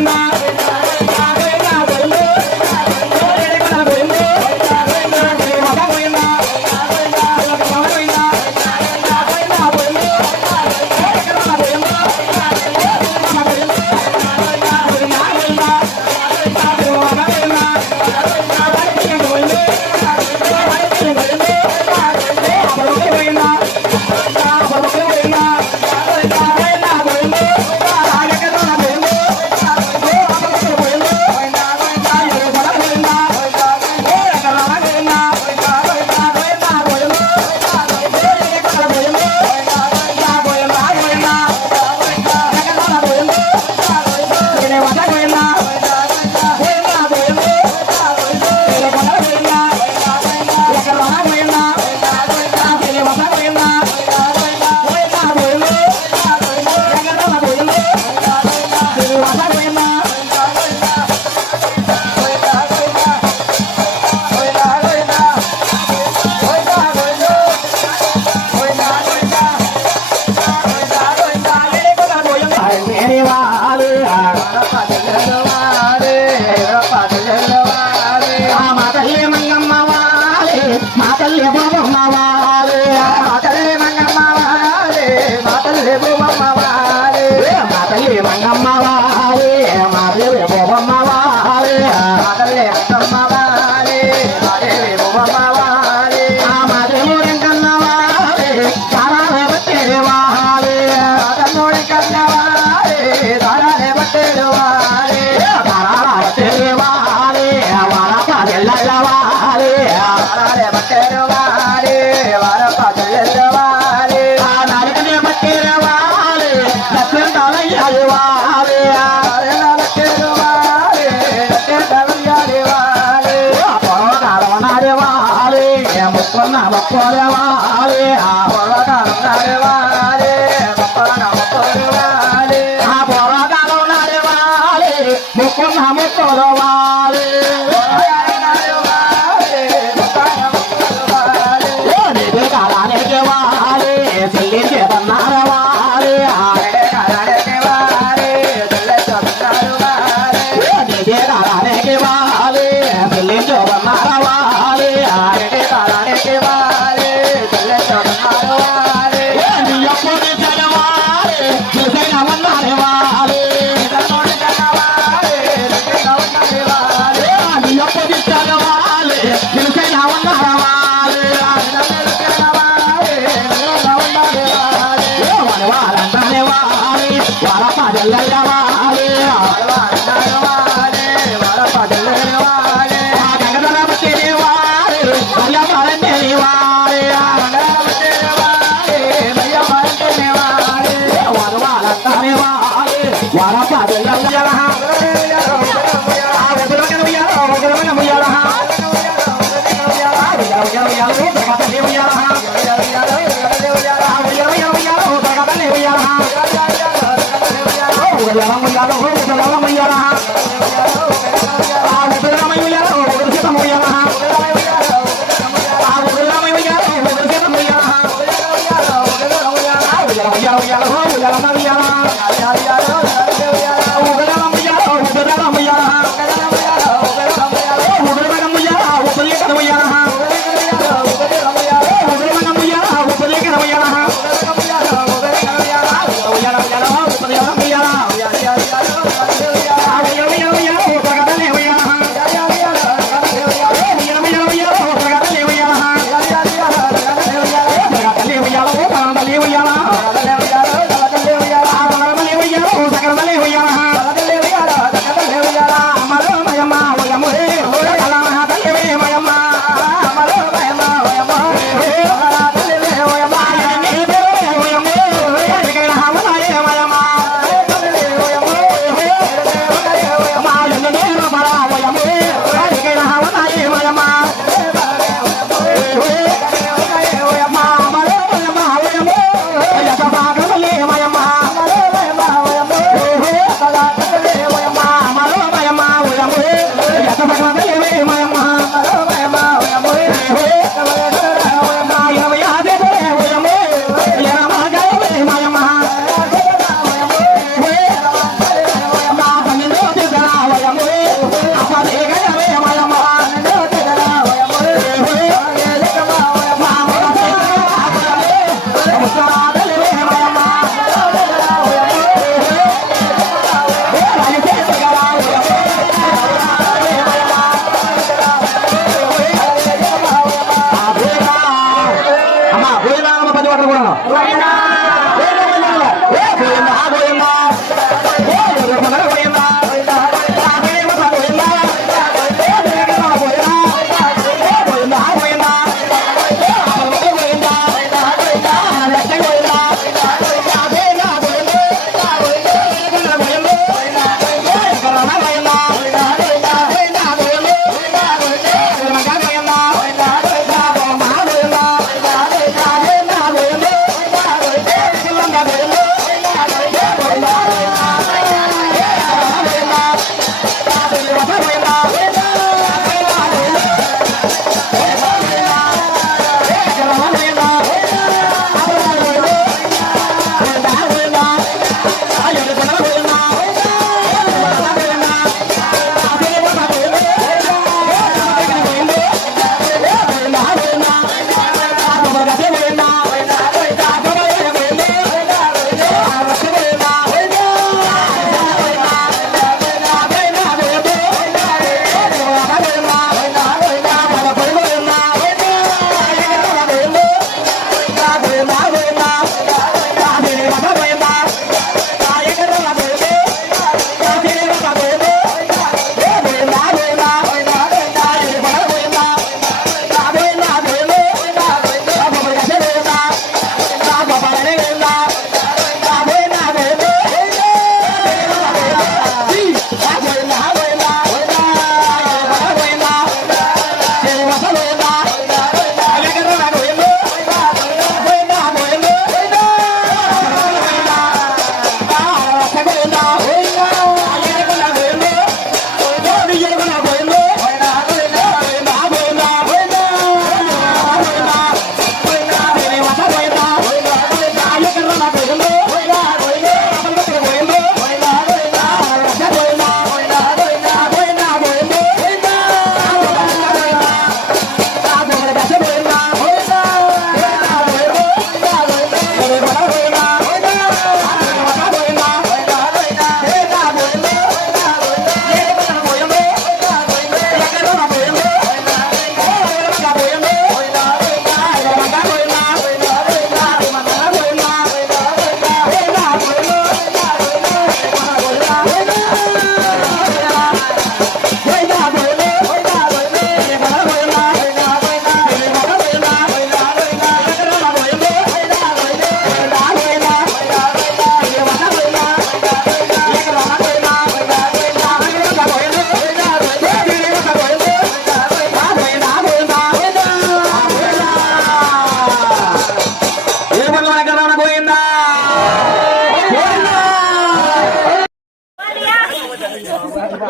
Yeah.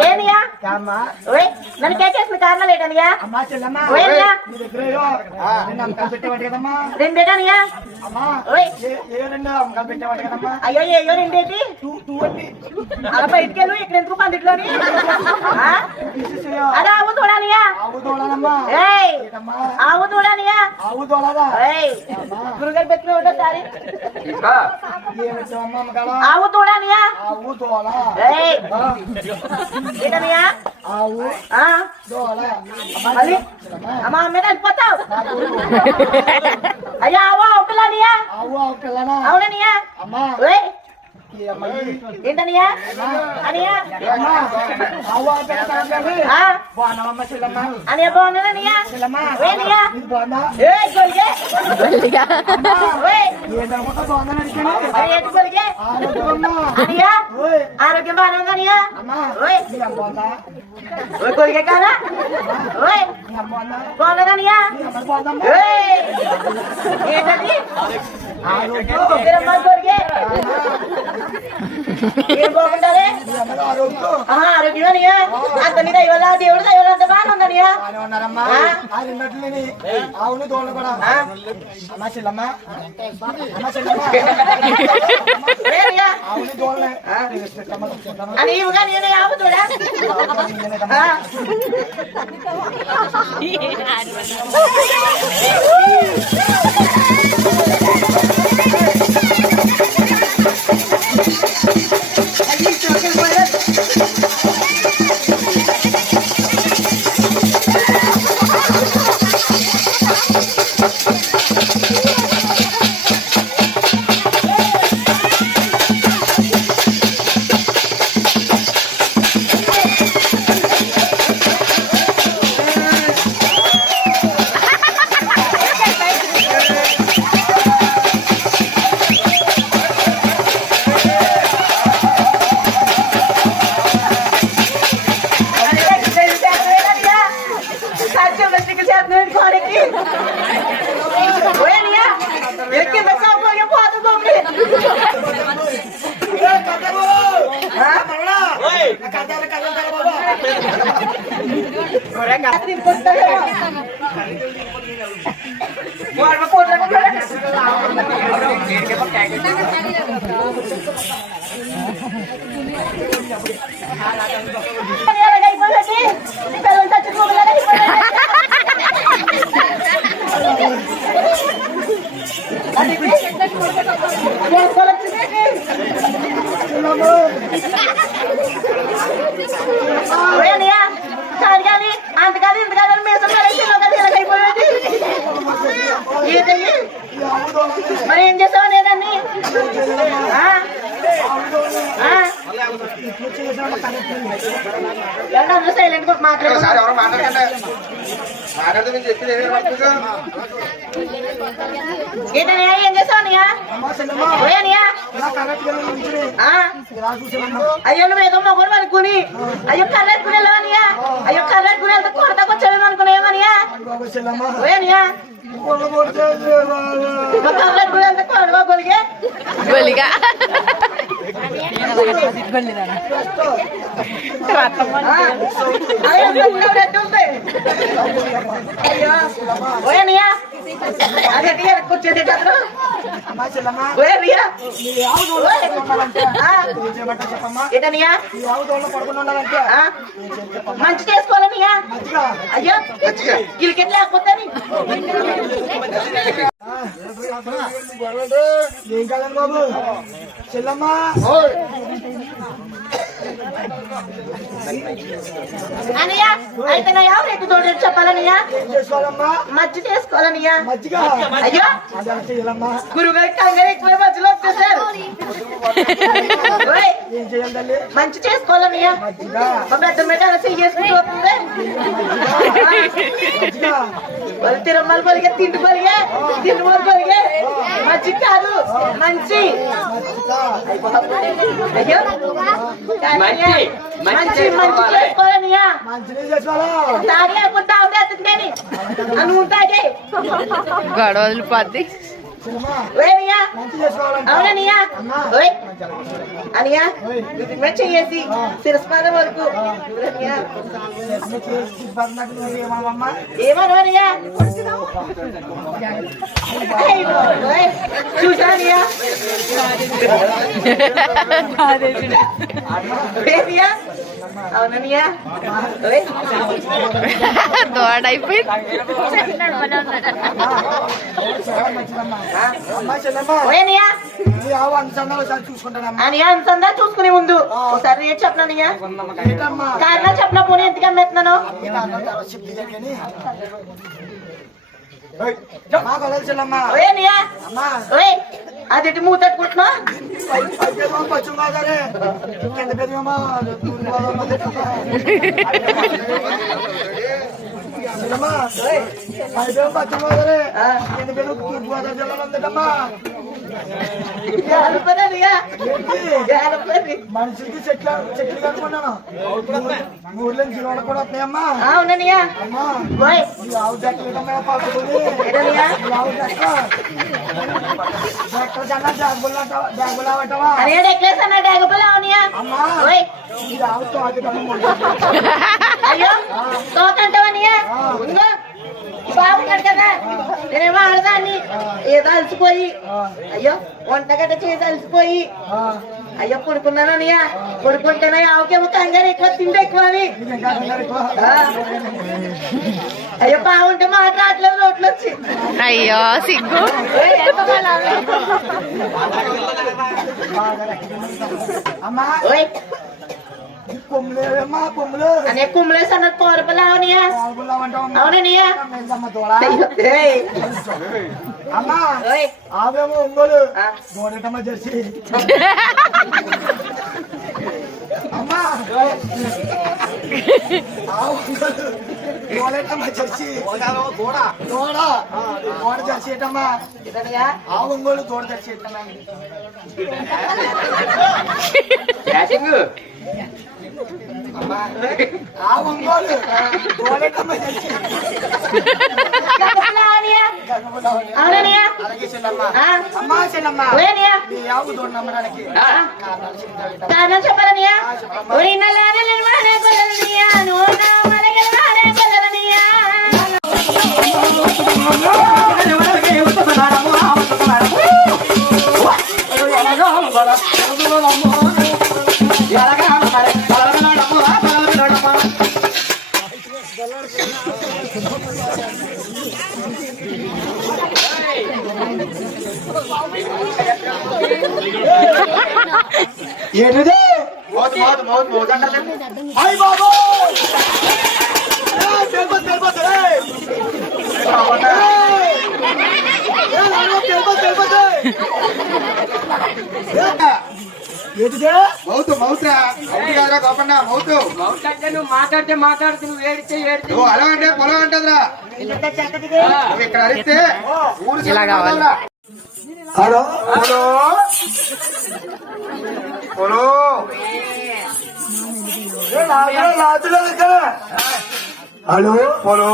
ఏనియా నన్ను కేకేసిన కారణాలు ఏంటనియా రెండేటనియా అయ్యో ఏయో రెండేటి అలా బయటికి వెళ్ళు ఇక్కడ ఎందుకు పందిట్లోని అదే ఆవు తోడానియా ఆవు తోడానియా గురుగారు పెట్టిన ఒకటోసారి ఆవు తోడానియా ఏంటనియా మళ్ళీ అమ్మా అమ్మే కలిసిపోతావు అయ్యా ఆవు ఆవు పిల్లనియా అవుననియా ఏంటనియా అనియా అనియా బాగున్నాననియా అనియా ఆరోగ్యం బాగానే ఉందనియా కొలిగే కాదా బాగున్నదనియా ఏంటది కొలిగే ఏం బాగుంటారే ఆరోగ్యమనియా అంత నీ దైవల్ల దేవుడు దైవల్ల అంత బాగా ఉందనియా అవును తోడు కూడా అవును తోడలే అని ఇవిగా నేనే ఆవు తోడా అంతకాదు ఇంతకాదు మీసం అయిపోయింది మరి ఏం చేసావు నేనన్ని అందరూ సైలెంట్ ఏంటనియా ఏం చేసావు అనియా పోయానియా అయ్యో నువ్వు ఏదో మొగడు అనుకుని అయ్యో కర్రెట్టుకుని వెళ్ళావనియా అయ్యో కర్రెట్టుకుని వెళ్తే కొడతాకు వచ్చావేమో అనుకునేవనియా పోయానియా కర్రెట్టుకుని వెళ్తే కొడవా గొలిగే గొలిగా అయ్యో పోయానియా అదే కూర్చోండి ఏంటనియా మంచి చేసుకోవాలనియా అయ్యో గిలికెట్ లేకపోతే ఏం కాదండి బాబు చెల్లమ్మా అనియా అయితే నా ఎవరు ఎక్కువ తోడు చెప్పాలనియా మజ్జి చేసుకోవాలనియా అయ్యో గురుగారి కంగారు ఎక్కువ మధ్యలో వచ్చేసారు మంచి చేసుకోవాలనియా మా పెద్ద మీద అలా చేసుకుని వస్తుంది వాళ్ళు తిరుమల పొలిగే తిండి పొలిగే తిరుమల పొలిగే మంచి కాదు మంచి అయ్యో మంచి మంచి చేసుకోవాలనియా తాగి అనుకుంటా అవుతాయి అని ఉంటాయి గొడవలు పద్ది ఓయనియా మంచి చేసుకోవాలంట అవుననియా అమ్మా. ఓయ్ అనియా నువ్వు చెయ్యేసి శిరస్పాదం వరకు అనియా ఏమమ్మా ఏమను అనియా చూసానియా ఏమియా అవుననియా ఓయ్ దోడైపోయింది అమ్మా చెల్లమ్మా ఓయనియా ఈ ఆవు అనుసంధానం ఒకసారి చూసుకుంటానమ్మా అనియా అంతందా చూసుకునే ముందు ఒకసారి రేట్ చెప్పననియా ఏంటమ్మా కారణం చెప్పిన పోనీ ఎందుకు అమ్మేస్తున్నాను మా కొలలు చెల్లమ్మా ఓయనియా అమ్మా ఓయ్ అది మూతట్టుకుంటున్నా పైపేమో పశ్చిమ గోదావరి కింద పేరేమో చెల్లమ్మా పైపేమో పశ్చిమ గోదావరి కింద పేరు తూర్పు గోదావరి జిల్లాలో ఉందమ్మా అనియా మనుషులకి చెట్లు కనుక్కున్నాను ఊర్లో జీవాలు కూడా వస్తాయమ్మా అవుననియా అమ్మా ఓయ్ ఈ ఆవు చెట్లకమ్మా పక్కకుంది ఏదనియా ఈ ఆవు చెట్ల జన్నా డాగులా పట్టవా అనియా నెక్లెస్ అన్న డాగపల అవునియా అమ్మా ఓయ్ ఈ ఆవు తోకటమ్మా అయ్యో తోకంటావనియా ఉందో బాగున్నాడు కదా నేనేమో ఆడదాన్ని ఏదో అలసిపోయి అయ్యో వంటగడ్డ చేసి అలసిపోయి అయ్యో పడుకున్నాననియా పడుకుంటేనే ఆవుకేమో కంగారు ఎక్కువ తిండి ఎక్కువ అని అయ్యో బాగుంటే మాట రావట్లేదు రోడ్లు వచ్చి అయ్యో సిగ్గు అమ్మా ఓయ్ కొమ్ములేమ్మా కొమ్ములు అనే కుమ్మలేసి అన్నది కోరపలా అవునియా ఆవులా అంటావమ్మా అవుననియా దూడ అమ్మా ఓయ్ ఆవేమో ఒంగోలు ఆ. దూడటమ్మా జెర్సీ అమ్మా దూడటమ్మా జెర్సీ దూడ జెర్సీ ఏటమ్మా ఇదనియా ఆ ఒంగోలు దూడ జెర్సీ ఏటమ్మా ఆ ఒంగోలు దూడటమ్మా జెర్సీ గంగపల అవునియా అవుననియా అలాగే చెల్లమ్మా ఆ అమ్మా చెల్లమ్మా ఓయనియా నీ ఆవు దూడ నమ్మడానికి కారణం చెప్పాలనియా ఒరి నల్లానే నిర్మాణే కొలనియా నువ్వు నా మలగలవానే కొలనియా ఏంటిది అయ్య బాబు ఏంటిదే మౌతు మౌత్రా మౌతు కాదురా గోపన్న మౌతు నువ్వు మాట్లాడితే నువ్వు ఏడితే ఏడితే నువ్వు అలా అంటే పొలం అంటదిరా నువ్వు ఇక్కడ అరిస్తే ఊరు ఇలా కావాలి. Hello hello hello hello hello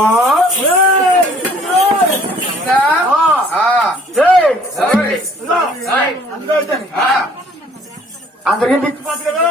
అందరికీ పిచ్చిపోతుంది కదా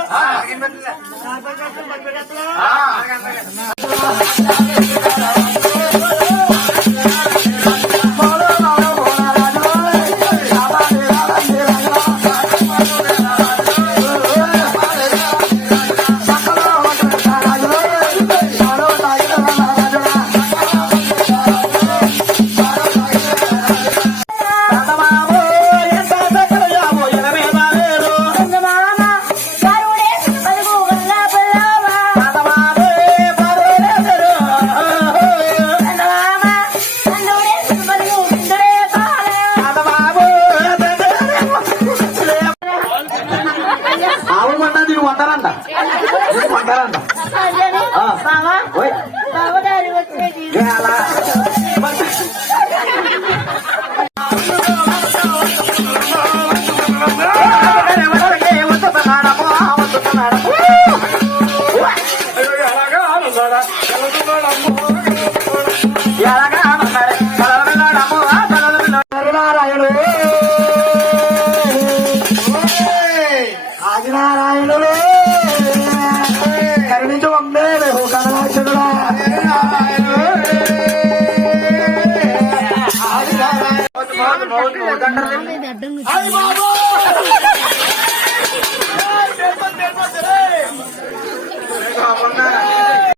బావా బావగారు వచ్చేది నారాయణ అయ్య బాబు మొన్న